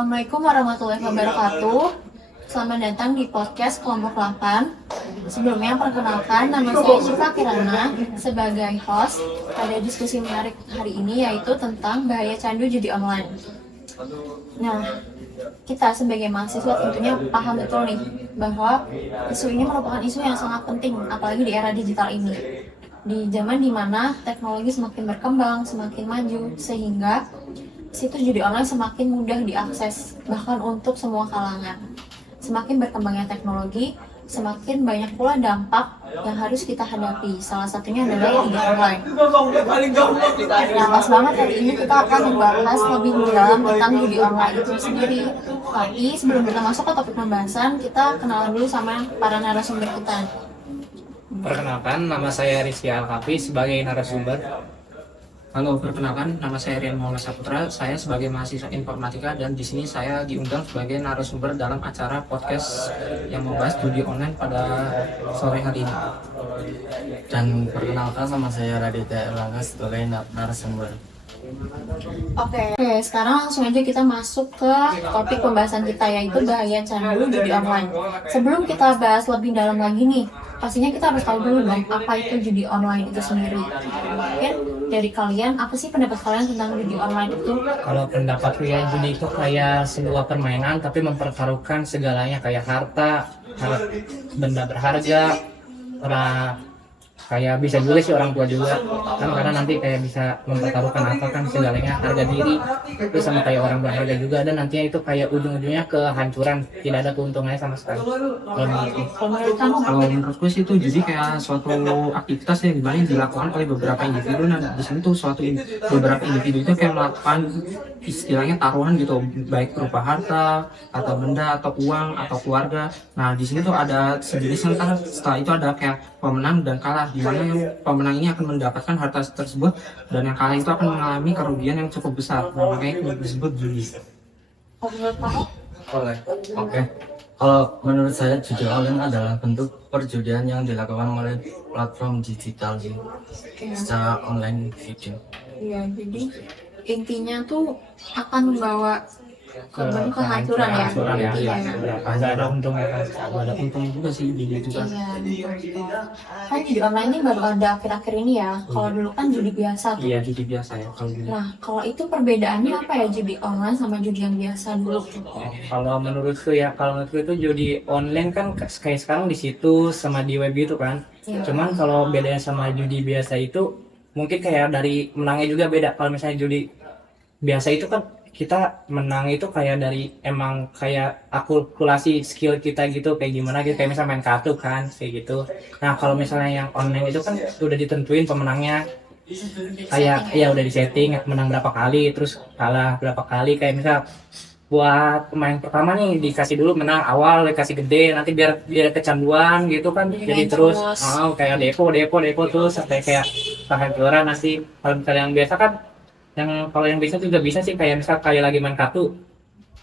Assalamualaikum warahmatullahi wabarakatuh. Selamat datang di podcast kelompok 8. Sebelumnya perkenalkan, nama saya Syifa Kirana sebagai host pada diskusi menarik hari ini, yaitu tentang bahaya candu judi online. Nah, kita sebagai mahasiswa tentunya paham betul nih bahwa isu ini merupakan isu yang sangat penting, apalagi di era digital ini. Di zaman dimana teknologi semakin berkembang, semakin maju, sehingga situs judi online semakin mudah diakses, bahkan untuk semua kalangan. Semakin berkembangnya teknologi, semakin banyak pula dampak yang harus kita hadapi. Salah satunya adalah judi online. Nah, pas banget hari ini kita akan membahas lebih dalam tentang judi online itu sendiri. Tapi sebelum kita masuk ke topik pembahasan, kita kenalan dulu sama para narasumber kita. Perkenalkan, nama saya Rizky Alkafi sebagai narasumber. Halo, perkenalkan, nama saya Rian Muhammad Saputra. Saya sebagai mahasiswa informatika dan di sini saya diundang sebagai narasumber dalam acara podcast yang membahas judi online pada sore hari ini. Dan perkenalkan, nama saya Raditya Erlangga sebagai narasumber. Oke, sekarang langsung aja kita masuk ke topik pembahasan kita, yaitu bahaya candu judi online. Sebelum kita bahas lebih dalam lagi nih, pastinya kita harus tahu dulu dong apa itu judi online itu sendiri. Mungkin dari kalian, apa sih pendapat kalian tentang judi online itu? Kalau pendapatku ya, judi itu kayak sebuah permainan tapi mempertaruhkan segalanya, kayak harta, benda berharga, kayak bisa juga sih orang tua juga kan, karena nanti kayak bisa mempertaruhkan apa kan segalanya, harga diri itu sama kayak orang berharga juga, dan nantinya itu kayak ujung-ujungnya kehancuran, tidak ada keuntungannya sama sekali. Kalau menurutku. Kalau menurutku sih itu jadi kayak suatu aktivitas yang dimana dilakukan oleh beberapa individu. Nah, di sini tuh beberapa individu itu kayak melakukan istilahnya taruhan gitu, baik berupa harta atau benda atau uang atau keluarga. Nah, di sini tuh ada sejenis yang setelah itu ada kayak pemenang dan kalah, di mana yang pemenang ini akan mendapatkan harta tersebut dan yang kalah itu akan mengalami kerugian yang cukup besar. Nah, makanya itu disebut judi. Oke. Kalau menurut saya, judi online adalah bentuk perjudian yang dilakukan oleh platform digital secara online video. Iya, jadi intinya tuh akan membawa kehancuran ya. Iya. Nggak ada untungnya kan. Ada untungnya juga sih di juga. Iya, kan judi online ini baru ada akhir-akhir ini ya. Kalau dulu kan judi biasa tuh. Iya, judi biasa ya kalau dulu. Nah, kalau itu perbedaannya apa ya, judi online sama judi yang biasa dulu? Kalau menurutku itu judi online kan kayak sekarang di situ sama di web gitu kan. Iya. Cuman kalau bedanya sama judi biasa itu mungkin kayak dari menangnya juga beda. Kalau misalnya judi biasa itu kan kita menang itu kayak dari emang kayak akumulasi skill kita gitu, kayak gimana gitu, kayak misalnya main kartu kan kayak gitu. Nah, kalau misalnya yang online itu kan udah ditentuin pemenangnya, kayak ya udah disetting menang berapa kali terus kalah berapa kali, kayak misal buat pemain pertama nih dikasih dulu menang awal, dikasih gede, nanti biar kecanduan gitu kan, jadi terus kayak depo terus sampai kayak kehancuran nanti. Kalau misalnya yang biasa kan, kalau yang biasa juga bisa sih, kayak misal kayak lagi main kartu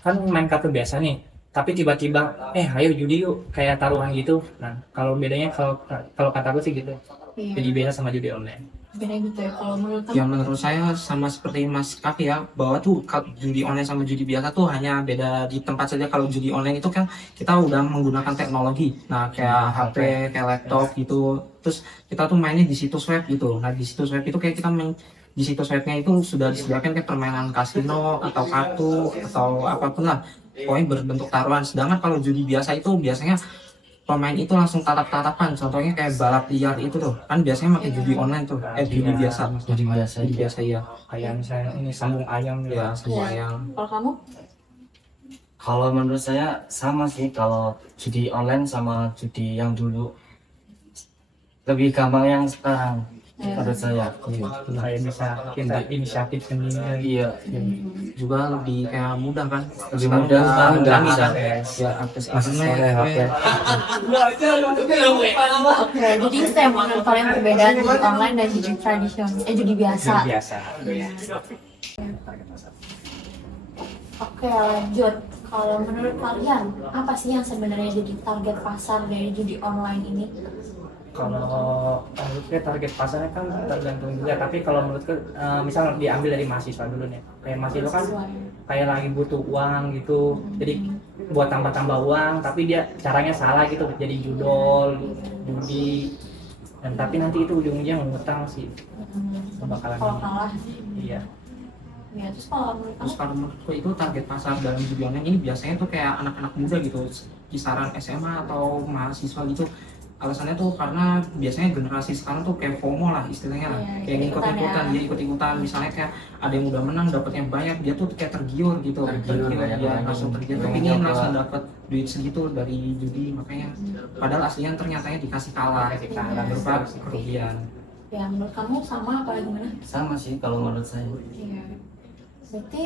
kan, main kartu biasa nih tapi tiba-tiba ayo judi yuk, kayak taruhan gitu. Nah, kalau bedanya kalau kataku sih gitu, judi biasa sama judi online. Beda gitu ya. Kalau menurut Ya, menurut saya sama seperti Mas Kafi ya, bahwa tuh judi online sama judi biasa tuh hanya beda di tempat saja. Kalau judi online itu kan kita udah menggunakan teknologi, nah kayak HP, kayak laptop gitu, terus kita tuh mainnya di situs web gitu. Nah, di situs web itu kayak kita main di situs webnya itu sudah disediakan kayak permainan kasino atau kartu atau apapun lah, pokoknya berbentuk taruhan. Sedangkan kalau judi biasa itu biasanya pemain itu langsung tatap-tatapan, contohnya kayak balap liar itu tuh kan biasanya pakai judi online tuh, judi biasa. Judi biasa Ya, Kayak misalnya ini sambung ayam ya semua yang. kalau kamu? Kalau menurut saya sama sih, kalau judi online sama judi yang dulu lebih gampang yang sekarang. Menurut saya kayak bisa kita inisiatif sendiri. iya, Juga lebih kayak mudah kan, lebih mudah, nggak bisa ya akses maksudnya HP. Oke, jadi itu yang menurut kalian perbedaan judi online dan judi tradisional, judi biasa. Judi biasa. Oke, lanjut. Kalau menurut kalian, apa sih yang sebenarnya jadi target pasar dari judi online ini? Kalau menurutnya target pasarnya kan tergantung juga, tapi kalau menurutku misal diambil dari mahasiswa dulu nih, kayak mahasiswa kan kayak lagi butuh uang gitu, jadi buat tambah-tambah uang, tapi dia caranya salah gitu, jadi judol, judi, dan tapi nanti itu ujung-ujungnya ngutang sih, bakalan Kalau kalah. iya. Ya, terus kalau menurut Terus kamu? kalau menurutku itu target pasar dalam judi online ini biasanya tuh kayak anak-anak muda gitu, kisaran SMA atau mahasiswa gitu. Alasannya tuh karena biasanya generasi sekarang tuh kayak FOMO lah istilahnya lah, Iya, kayak ikut-ikutan ngikut-ikutan, ya. dia ikut-ikutan. Misalnya kayak ada yang udah menang dapatnya banyak, dia tuh kayak tergiur gitu, Tergiur, dia ya, langsung tergiur, pengen kepingin coba. langsung dapat duit segitu dari judi, makanya padahal aslinya ternyatanya dikasih kalah, Dikasih kalah, berupa betul. kerugian. Ya, menurut kamu sama apa gimana? Sama sih kalau menurut saya. Iya. Berarti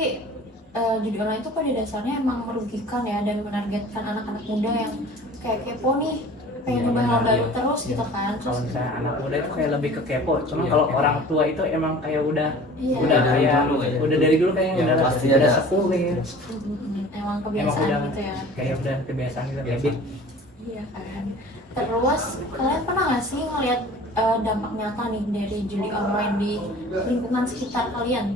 judi online itu pada dasarnya emang merugikan ya, dan menargetkan anak-anak muda yang kayak kepo nih, pengen Iya, nyoba hal benar, baru iya. terus gitu kan. Kalau Terus misalnya anak muda itu kayak lebih ke kepo, cuma Iya, kalau kepo. orang tua itu emang kayak udah Iya. udah Dari kayak dulu ya. udah dari dulu kayaknya Ya, udah pasti udah ada. sepuh ya. emang Emang kebiasaan udah gitu ya. kayak udah kebiasaan gitu Biasa. habit. Iya kan. Terus kalian pernah nggak sih ngeliat dampak nyata nih dari judi online di lingkungan sekitar kalian?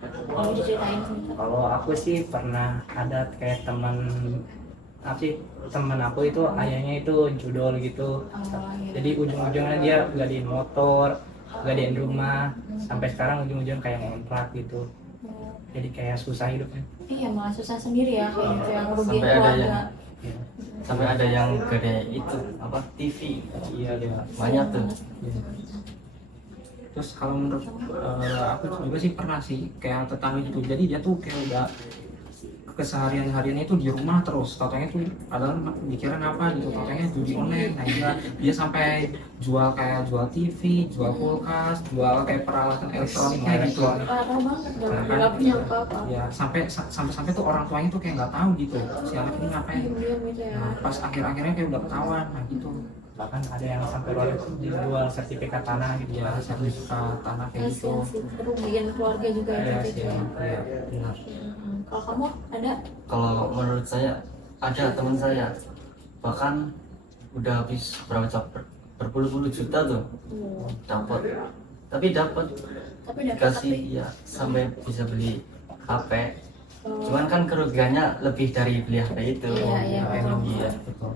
Kalau diceritain sebentar. Kalau aku sih pernah ada kayak teman aku itu ayahnya itu judol gitu. Oh, iya. Jadi ujung-ujungnya dia gadiin motor, gadiin rumah, sampai sekarang ujung-ujung kayak ngontrak gitu. Jadi kayak susah hidupnya. Iya, malah susah sendiri ya kayak gitu, yang ngerugiin Sampai ada keluarga. yang sampai ada yang gede itu apa TV Iya dia. banyak tuh. Terus kalau menurut aku juga sih pernah sih kayak tetangga gitu, jadi dia tuh kayak udah keseharian hariannya itu di rumah terus, katanya tuh padahal pikiran apa gitu, katanya judi online. Nah dia sampai jual kayak jual TV, jual kulkas, jual kayak peralatan elektroniknya gitu. Parah banget dong, Nah, kan? nggak punya apa-apa. Ya sampai tuh orang tuanya tuh kayak nggak tahu gitu si anak ini ngapain. Diam-diam gitu ya. Nah, pas akhir-akhirnya kayak udah ketahuan, nah gitu. Bahkan ada yang sampai dijual sertifikat tanah gitu Ya ya. sertifikat tanah kayak gitu. Kasian sih, kerugian keluarga juga Iya gitu sih, ya. iya benar. Kalau kamu ada? Kalau menurut saya ada teman saya bahkan udah habis berpuluh-puluh juta tuh dapat, tapi Tapi dapat dikasih tapi ya sampai bisa beli HP. Cuman kan kerugiannya lebih dari beli HP itu. Iya, iya, betul. Iya.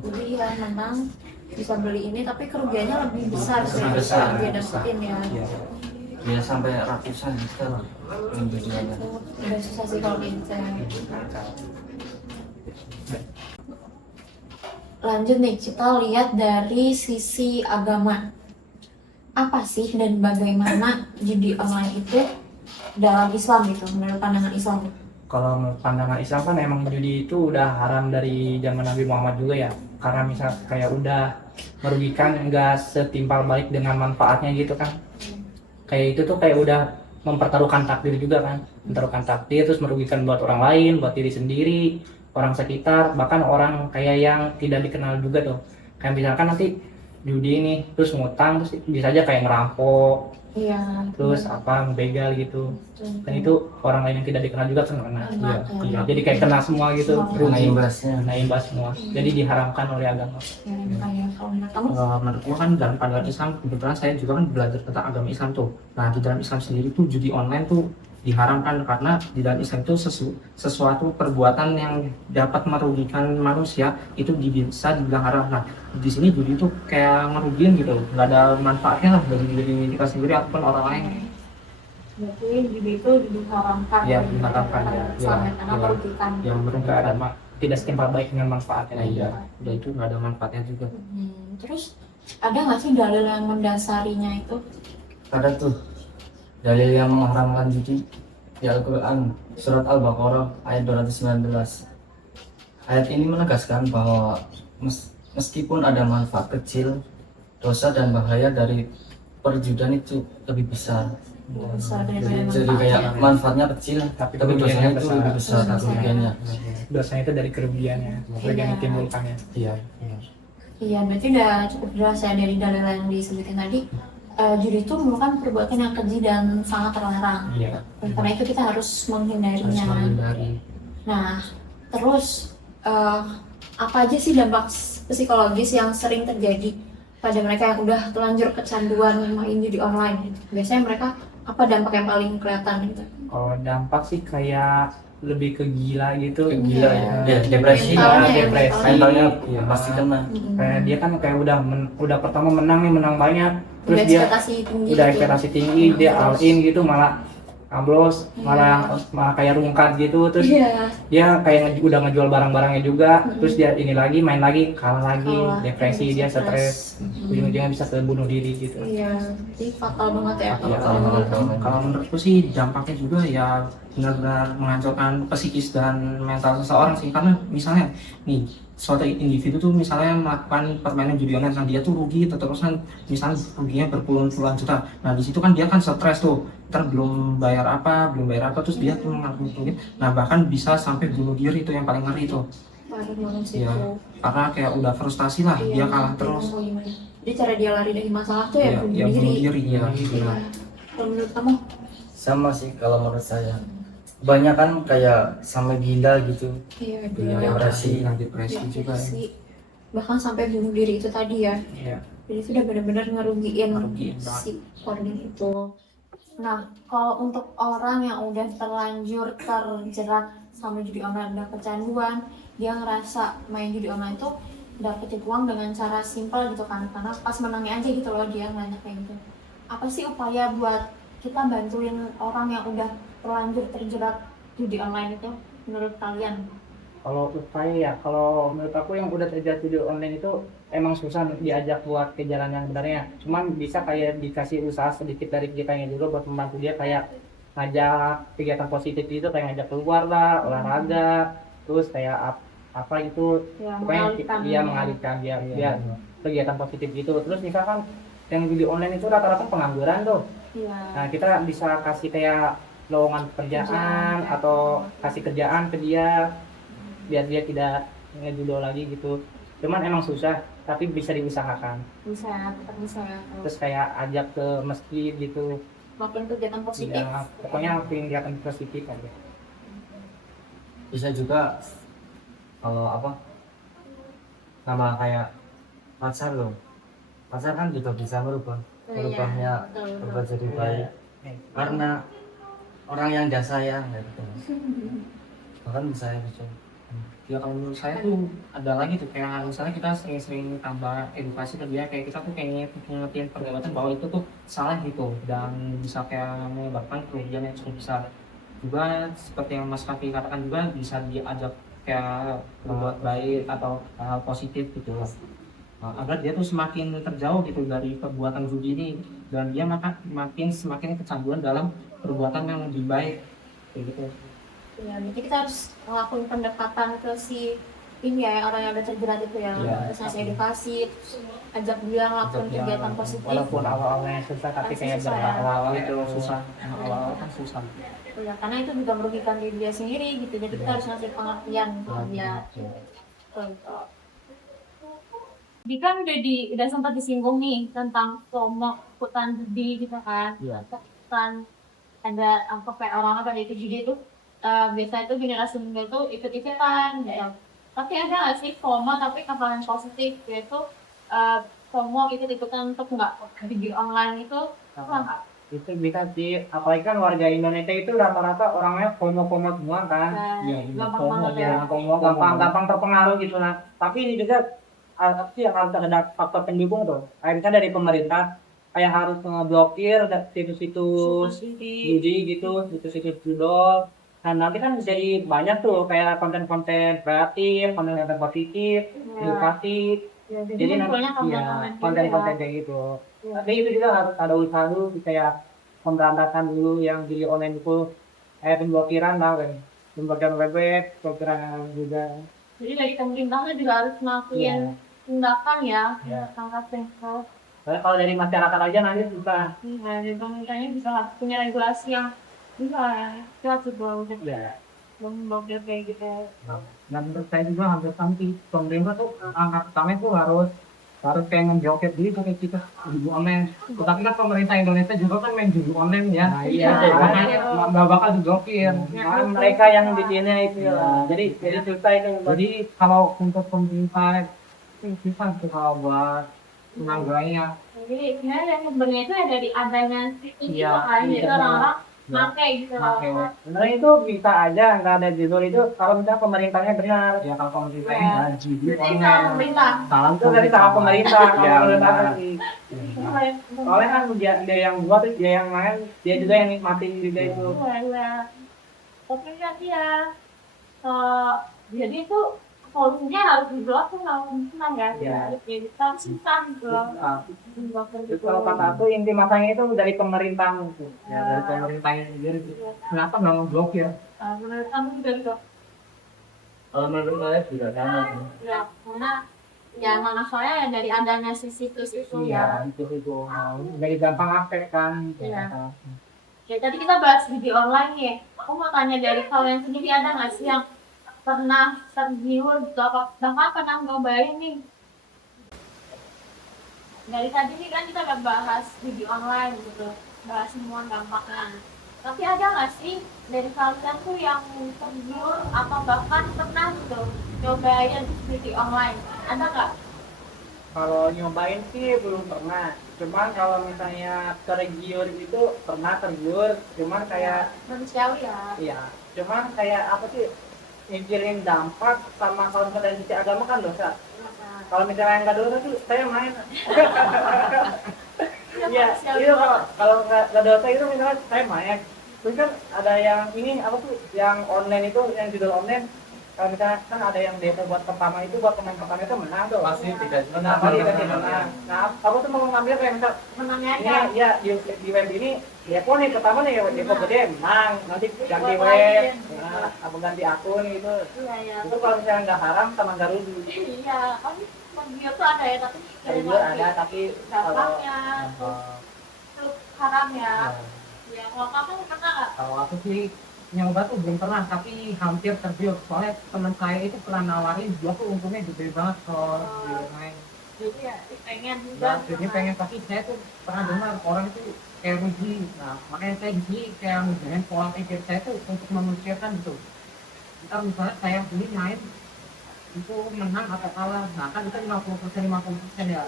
jadi ya menang bisa beli ini, tapi kerugiannya lebih besar sih Lebih yang besar, dia dapetin ya. Iya. Ya sampai ratusan juta lah kerugiannya. Udah susah sih kalau gitu. Lanjut nih, kita lihat dari sisi agama. Apa sih dan bagaimana judi online itu dalam Islam gitu, menurut pandangan Islam? Kalau menurut pandangan Islam kan emang judi itu udah haram dari zaman Nabi Muhammad juga ya, karena misal kayak udah merugikan, nggak setimpal balik dengan manfaatnya gitu kan. Kayak itu tuh kayak udah mempertaruhkan takdir juga kan, mempertaruhkan takdir, terus merugikan buat orang lain, buat diri sendiri, orang sekitar, bahkan orang kayak yang tidak dikenal juga tuh. Kayak misalkan nanti judi ini terus ngutang, terus bisa aja kayak ngerampok, Iya. terus apa begal gitu, dan itu orang lain yang tidak dikenal juga kan kena. Iya, Iya, jadi kayak kena semua gitu, Kena Kena rugi, imbasnya. kena imbas semua, jadi diharamkan oleh agama. Kayak kalau menurut kamu? Menurut gua kan dalam pandangan Islam, kebetulan saya juga kan belajar tentang agama Islam tuh. Nah di dalam Islam sendiri tuh judi online tuh diharamkan karena di dalam Islam itu sesuatu perbuatan yang dapat merugikan manusia itu bisa dibilang haram. Nah di sini judi itu kayak ngerugiin gitu, nggak ada manfaatnya lah bagi diri kita sendiri ataupun orang lain. Berarti judi itu diharamkan. Iya, diharamkan, ya. Karena Iya. merugikan. Yang Nggak merugikan. ada tidak setimpal baik dengan manfaatnya. Nah, iya, udah itu nggak ada manfaatnya juga. Terus ada nggak sih dalil yang mendasarinya itu? Ada tuh dalil yang mengharamkan judi di Al-Quran surat Al-Baqarah ayat 219. Ayat ini menegaskan bahwa meskipun ada manfaat kecil, dosa dan bahaya dari perjudian itu lebih besar. Besar dari Jadi kayak manfaatnya kecil, Tapi tapi dosanya kerugiannya itu besar. lebih besar Besar. kerugiannya. Dosanya itu dari kerugiannya, yang ditimbulkannya. Iya. Iya, berarti udah cukup jelas ya dari dalil yang disebutin tadi. Judi itu merupakan perbuatan yang keji dan sangat terlarang. Iya. Oleh karena itu kita harus menghindarinya. Harus menghindari. Nah, terus apa aja sih dampak psikologis yang sering terjadi pada mereka yang udah terlanjur kecanduan main judi online? Biasanya mereka apa dampak yang paling kelihatan gitu? Kalau dampak sih kayak lebih ke gila gitu. Gila ya, depresi, Mentalnya ya, depresi. mentalnya pasti kena. Kayak dia kan kayak udah pertama menang nih, menang banyak, terus Udah dia ekspektasi tinggi udah gitu. ekspektasi tinggi, dia all in gitu, malah amblos, malah kayak rungkat gitu, terus Iya. dia kayak udah ngejual barang-barangnya juga, terus dia ini lagi main lagi kalah lagi, Kalah, depresi, dia stres, ujung-ujungnya bisa ke bunuh diri gitu. Iya, jadi fatal banget ya kalau Ya, kayak gitu. kalau menurutku sih dampaknya juga ya benar-benar menghancurkan psikis dan mental seseorang sih, karena misalnya nih suatu individu tuh misalnya melakukan permainan judi online, nah dia tuh rugi terus-terusan, misalnya ruginya berpuluhan juta. Nah di situ kan dia kan stres tuh, belum bayar apa, terus dia tuh mungkin, nah bahkan bisa sampai bunuh diri, itu yang paling ngeri tuh. Parah banget sih Ya, itu. karena kayak udah frustasi lah, dia kalah terus. Mau gimana? Jadi cara dia lari dari masalah tuh ya bunuh Ya bunuh diri. diri ya. Iya. Kalau menurut kamu? Sama sih kalau menurut saya. Kebanyakan kayak sampai gila gitu. Iya, Depresi. Depresi juga ya. depresi. Bahkan sampai bunuh diri itu tadi ya. Iya. Jadi itu udah benar-benar ngerugiin Ngerugiin banget. si korban itu. Nah, kalau untuk orang yang udah terlanjur terjerat sama judi online, udah kecanduan, dia ngerasa main judi online tuh dapetin uang dengan cara simpel gitu kan, karena pas menangnya aja gitu loh dia nanya kayak gitu. Apa sih upaya buat kita bantuin orang yang udah terlanjur terjerat judi online itu menurut kalian? Kalau upaya ya, kalau menurut aku yang udah terjadi judi online itu emang susah diajak buat ke jalan yang benarnya. Cuman bisa kayak dikasih usaha sedikit dari kitanya juga buat membantu dia, kayak ngajak kegiatan positif itu, kayak ngajak keluar lah, olahraga, terus kayak apa itu, Ya, pokoknya mengalihkan. dia mengalihkan dia kegiatan positif gitu. Terus misalkan yang judi online itu rata-rata pengangguran tuh. Iya. Nah, kita bisa kasih kayak lowongan pekerjaan atau kasih kerjaan ke dia biar dia tidak ngejudol lagi gitu. Cuman emang susah, tapi bisa diusahakan. Bisa, tetap bisa ya. Terus kayak ajak ke masjid gitu. Makin kegiatan positif. Ya, pokoknya kegiatan positif aja. Bisa juga kalau nama kayak pacar loh. Pacar kan juga bisa merubahnya berubah jadi baik. Karena orang yang dia sayang gitu. Bahkan bisa gitu. Ya kalau menurut saya tuh ada lagi tuh, kayak misalnya kita sering-sering tambah edukasi ke dia, kayak kita tuh kayak ngertiin perdebatan bahwa itu tuh salah gitu, dan bisa kayak menyebabkan kerugian yang cukup besar. Juga seperti yang Mas Kafi katakan, juga bisa diajak kayak berbuat baik atau hal positif gitu, agar dia tuh semakin terjauh gitu dari perbuatan judi ini, dan dia semakin kecanduan dalam perbuatan yang lebih baik kayak gitu. Ya, jadi kita harus ngelakuin pendekatan ke si ini ya, orang yang udah terjerat itu ya, terus ngasih edukasi, terus ajak dia ngelakuin kegiatan positif. Walaupun awal-awalnya susah, tapi kayak Susah ya. berawal Itu itu susah, awal-awal kan susah. Ya, karena itu juga merugikan diri dia sendiri gitu, jadi kita harus ngasih pengertian ke dia. Jadi kan udah sempat disinggung nih tentang FOMO, ikutan judi gitu kan. Kan ada kayak orang apa itu judi itu biasanya itu generasi muda tuh ikut-ikutan gitu. Tapi ada nggak sih FOMO tapi hal yang positif, yaitu FOMO ikut-ikutan untuk nggak judi online itu apa nggak? itu bisa sih, apalagi kan warga Indonesia itu rata-rata orangnya FOMO semua kan. Gampang banget ya. Gampang terpengaruh gitu lah. Tapi ini juga sih harus ada faktor pendukung tuh. Kayak misalnya dari pemerintah kayak harus ngeblokir situs-situs judi gitu, situs-situs judol. Nah nanti kan jadi banyak tuh kayak konten-konten kreatif, konten-konten positif, edukasi. Ya, Jadi nanti konten-konten kayak gitu. Tapi itu juga harus ada usaha dulu, kayak pemberantasan dulu yang judi online itu, kayak pemblokiran lah, kan. Pemblokiran web, pemblokiran juga. Jadi dari pemerintahnya juga harus ngelakuin tindakan ya, tindakan tegas. Kalau dari masyarakat aja nanti susah. Iya, dari pemerintahnya bisa punya regulasi yang bisa ya, kita juga udah memblokir kayak gitu. Dan menurut saya juga hampir sama, pemerintah tuh angkat pertama itu harus kayak ngeblokir diri kayak kita judi online. Tapi kan pemerintah Indonesia juga kan main judi online ya. Nah, iya, nggak bakal diblokir. Mereka yang bikinnya itu ya. Jadi susah itu. Jadi kalau untuk pemerintah susah tuh kalau buat menanggulanginya. Jadi sebenarnya yang sebenarnya itu ya dari adanya itu Iya, kan, jadi orang-orang Make gitu. Sebenarnya itu bisa aja nggak ada judul itu kalau misalnya pemerintahnya benar. Ya kalau pemerintahnya Ya. nggak judi Berarti salah pemerintah. salam Itu dari salah pemerintah kalau Ya, menurut aku benar. sih. Soalnya kan dia yang buat, dia yang main, dia juga yang nikmatin juga itu. Iya. Tapi kan ya, eh, jadi itu solusinya harus dibuat tuh kalau senang ya. Iya. Jadi kita susah gitu. Terus kalau kata aku inti masanya itu dari pemerintah itu. Ya dari pemerintahnya sendiri. Kenapa nggak ngeblokir? Menurut kamu juga gitu. Kalau menurut saya juga sama sih. Ya, karena ya masalahnya ya dari adanya si situs itu ya. Iya, itu. Jadi gampang akses kan. Iya. Oke, tadi kita bahas video online ya. Aku mau tanya dari kalian sendiri ada nggak sih yang pernah tergiur gitu apa bahkan pernah nyobain nih? Dari tadi nih kan kita udah bahas video online gitu, bahas semua dampaknya. Tapi ada nggak sih dari kalian tuh yang tergiur atau bahkan pernah gitu nyobain video online? Ada nggak? Kalau nyobain sih belum pernah. Cuman kalau misalnya tergiur itu pernah tergiur. Cuman kayak Manusiawi ya. iya. Cuman kayak apa sih? Mikirin dampak sama kalau misalnya dari sisi agama kan dosa. Kalau misalnya nggak dosa tuh saya main. Iya, itu kalau nggak dosa itu misalnya saya main. Terus kan ada yang ini apa tuh yang online itu yang judul online. Kalau misalnya kan ada yang depo buat pertama itu buat pemain pertama itu menang tuh. Pasti tidak Menang kali dikasih menang. Nah, aku tuh mau ngambil kayak misal Menangnya ini aja. ya di web ini depo nih pertama nih depo gede menang nanti ganti Buat web, lain. nah, apa ganti akun gitu. Iya ya. Itu kalau misalnya nggak haram sama nggak rugi. Iya, kan video tuh ada ya tapi dari Tergiur ada tapi kalau dampaknya terus haram ya. Ya, kalau kamu pernah nggak? Kalau aku sih nyoba tuh belum pernah, tapi hampir tergiur. Soalnya teman saya itu pernah nawarin, dia tuh untungnya gede banget kalau dia main. Jadi ya pengen juga. Nah, jadi pengen, tapi saya tuh pernah dengar orang itu kayak rugi. Nah, makanya saya di sini kayak ngejalan pola pikir saya tuh untuk memikirkan gitu. Ntar misalnya saya sendiri main itu menang atau kalah, nah kan itu 50% ya.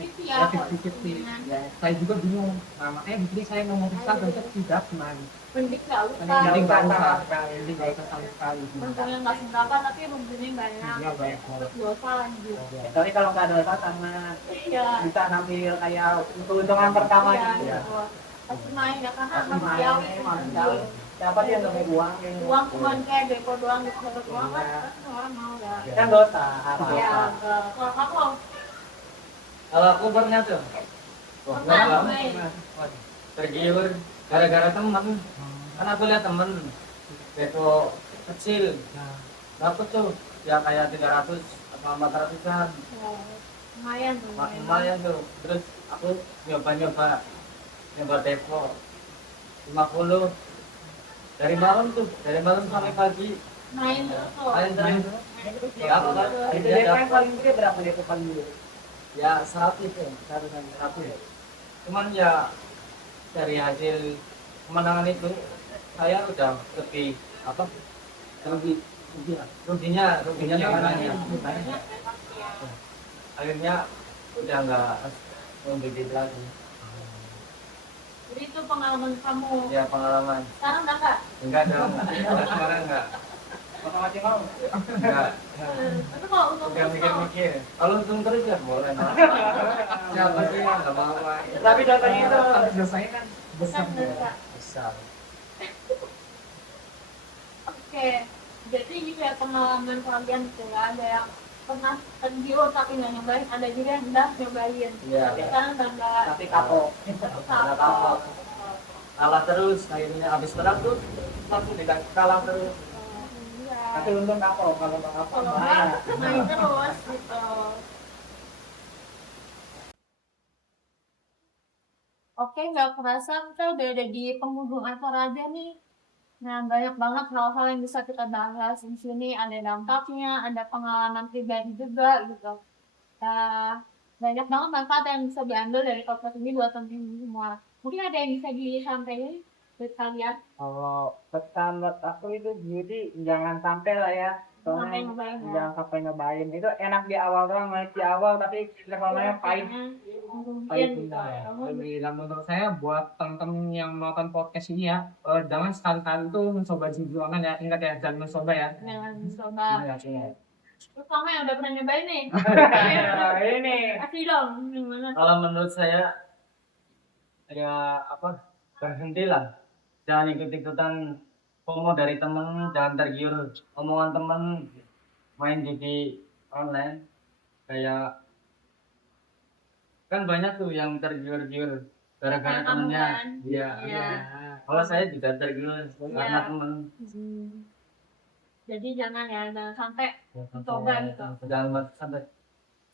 Itu Ya ya. 50-50. Ya, saya juga bingung. Nah, makanya di sini saya memutuskan untuk tidak main. Mending nggak usah. Mending nggak usah, sama sekali. mending nggak usah sama sekali. Untungnya nggak seberapa tapi ruginya banyak. Iya, banyak banget. Terus dosa lanjut. Tapi kalau nggak dosa sama Iya. bisa ngambil kayak keuntungan pertama Iya, gitu ya. betul. Pasti main ya karena Pasti main, manusiawi. manusiawi. Siapa sih yang nggak mau uang? Uang cuma kayak depo doang gitu dapat uang kan pasti orang mau ya. Kan dosa. haram. Iya, kalau kamu Kalau aku pernah tuh. pernah main. Tergiur gara-gara temen. Kan aku lihat temen depo kecil dapat tuh ya kayak 300 atau 400-an. Lumayan tuh. Lumayan tuh. Terus aku nyoba depo 50 dari malam sampai pagi Main terus tuh. main terus. Ya, aku kan Itu depo yang paling gede berapa depo paling gede? ya 100 itu 100. Cuman ya dari hasil kemenangan itu saya udah lebih apa ruginya banyak. Akhirnya udah nggak menggigit lagi. Jadi itu pengalaman kamu. Ya pengalaman Sekarang udah nggak? enggak dong, sekarang enggak Masing-masing mau. Tapi kalau untuk udah mikir-mikir kalau untung terus ya boleh nah. Siapa sih yang nggak mau main? Tapi dosanya itu Tapi dosanya kan besar. Besar. Oke, jadi juga pengalaman kalian gitu ya, ada yang pernah tergiur tapi nggak nyobain, ada juga yang udah nyobain. Iya. Tapi sekarang udah nggak. tapi kapok. Kapok. Kalah terus kayaknya habis perang tuh langsung dikasih kalah terus. Iya. Tapi untung kapok kalau nggak kapok Kalau bahaya. nggak main terus gitu. Oke, nggak kerasa kita udah ada di penghujung acara aja nih. Nah, banyak banget hal-hal yang bisa kita bahas di sini. Ada dampaknya, ada pengalaman pribadi juga gitu. Nah, banyak banget manfaat yang bisa diambil dari podcast ini buat teman-teman semua. Mungkin ada yang bisa disampaikan buat kalian. Kalau pesan buat aku itu jadi jangan sampai lah ya Sampai soalnya nyobain ya. jangan sampai nyobain itu enak di awal doang, manis di awal tapi levelnya pahit Mungkin Lebih dan menurut saya buat temen-temen yang nonton podcast ini ya, jangan sekali-kali tuh mencoba judi online ya. Ingat ya, jangan mencoba ya. jangan coba. Iya. Terus kamu yang udah pernah nyobain nih? ini Kasih dong, gimana? Kalau menurut saya ya apa, berhentilah, jangan ikut-ikutan FOMO dari temen, jangan tergiur omongan temen main judi online. Kayak kan banyak tuh yang tergiur-giur gara-gara Kayak kamu temennya. kan? Iya. Iya. Kalau saya juga tergiur karena temen. Jadi jangan ya, jangan sampai mencoba gitu. Jangan sampai.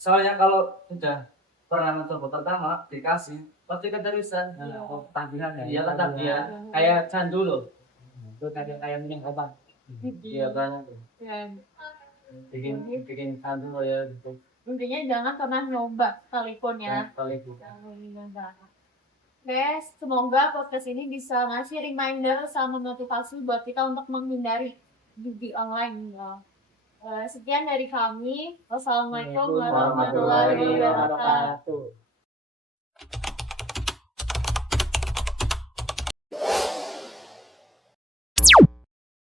Soalnya kalau sudah pernah mencoba pertama dikasih pasti keterusan. tagihan ya. Iya ketagihan. Kayak candu loh. Itu tadi kayak minum obat. Iya kan. Ya, Bikin candu ya gitu. intinya jangan pernah nyoba sekalipun ya. Kali itu. Oke, semoga podcast ini bisa ngasih reminder sama motivasi buat kita untuk menghindari judi online ya. Sekian dari kami. Wassalamualaikum warahmatullahi wabarakatuh.